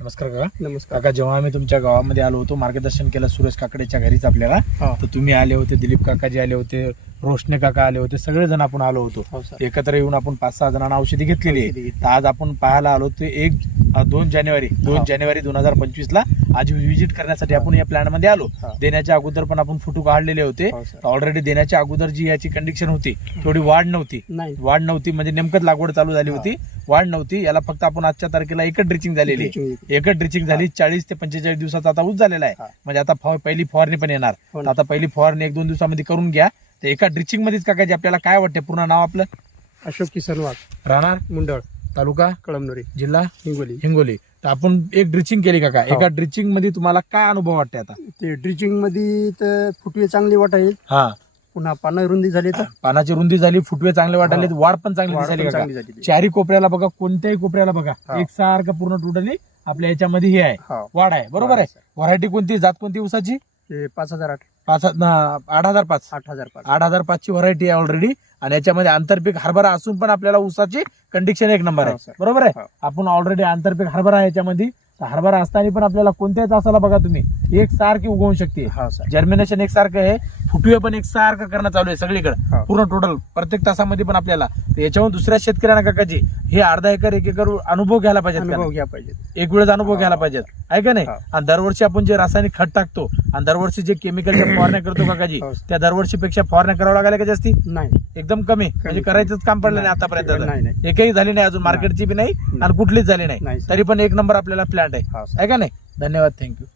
नमस्कार काका. नमस्कार. काका, जेव्हा आम्ही तुमच्या गावामध्ये आलो होतो, मार्गदर्शन केलं सुरेश काकडेच्या घरीच आपल्याला, हा. तर तुम्ही आले होते, दिलीप काकाजी आले होते, रोशने काका आले होते, सगळेजण आपण आलो होतो. हो सर. एकत्र येऊन आपण 5-6 जणांना औषधी घेतलेली औषधी आहे. घेतली. तर आज आपण पाहायला आलो ते 2 जानेवारी हा. 2025 ला आज विजिट करण्यासाठी आपण या प्लॅन मध्ये आलो. हा. देण्याच्या अगोदर पण आपण फोटो काढलेले होते. हो सर. ऑलरेडी देण्याच्या अगोदर जी याची कंडिशन होती थोडी वाढ नव्हती म्हणजे नेमकंच लागवड चालू झाली होती, वाढ नव्हती. याला फक्त आपण आजच्या तारखेला एकच ड्रिचिंग झालेली आहे. एकच ड्रिचिंग झाली. 40 ते 45 दिवसाचा आता ऊस झालेला आहे. हा. म्हणजे आता पहिली फवारणी पण येणार. हो तर ना. आता पहिली फवारणी 1-2 दिवसामध्ये करून घ्या. तर एका ड्रिचिंग मध्येच काकाजी आपल्याला काय वाटतं, पूर्ण नाव आपलं? अशोक किसन वाघ, राहणार मुंडळ, तालुका कळमनुरी, जिल्हा हिंगोली. हिंगोली. तर आपण एक ड्रिचिंग केली काका. हो. एका ड्रिचिंग मध्ये तुम्हाला काय अनुभव वाटते आता? ते ड्रिचिंग मध्ये तर फुटवे चांगले वाटाईल. हा, पुन्हा पानं रुंदी झाली तर पानाची रुंदी झाली, फुटवे चांगले वाटायले, हा. वाढ पण चांगली वाढ दिसायली पण काका. चांगली झाली. चारी कोपऱ्याला बघा, कोणत्याही कोपऱ्याला बघा, हा. एकसारखं पूर्ण टोटली आपल्या याच्यामध्ये हे आहे, हा. वाढ आहे. बरोबर आहे. व्हरायटी कोणती, जात कोणती ऊसाची? ते 5008 8005 8005 8005 ची व्हरायटी आहे ऑलरेडी. आणि याच्यामध्ये आंतरपीक हरभरा असून पण आपल्याला ऊसाची कंडिशन 1 नंबर हो, आहे. सर. बरोबर आहे. हो. आपण ऑलरेडी आंतरपीक हरभरा आहे याच्यामध्ये. तर हरभरा असताना पण आपल्याला कोणत्याही तासाला बघा तुम्ही एकसारखी उगवू शकते. हा सर. जर्मिनेशन एकसारखं आहे, फुटवे पण एकसारखं करणं चालू आहे सगळीकडे, हा. पूर्ण टोटल प्रत्येक तासामध्ये पण आपल्याला. तर याच्यावर दुसऱ्या शेतकऱ्यांना काकाजी हे अर्धा एकर 1 एकर अनुभव घ्यायला पाहिजे. अनुभव घ्या पाहिजे. एक वेळेस अनुभव हा. घ्यायला पाहिजे, आहे का नाही? हा. आणि दरवर्षी आपण जे रासायनिक खत टाकतो आणि दरवर्षी जे केमिकलच्या फवारण्या करतो काकाजी, हो. त्या दरवर्षीपेक्षा फवारण्या करावं लागल्या का जास्ती? नाही एकदम कमी. म्हणजे करायचंच काम पडलं नाही आतापर्यंत. नाही. एकही झाली नाही अजून, मार्केटची बी नाही आणि कुठलीच झाली नाही. नाही, सर. तरी पण 1 नंबर आपल्याला प्लॅन्ट आहे, हा, सर. आहे का नाही? धन्यवाद, थँक्यू.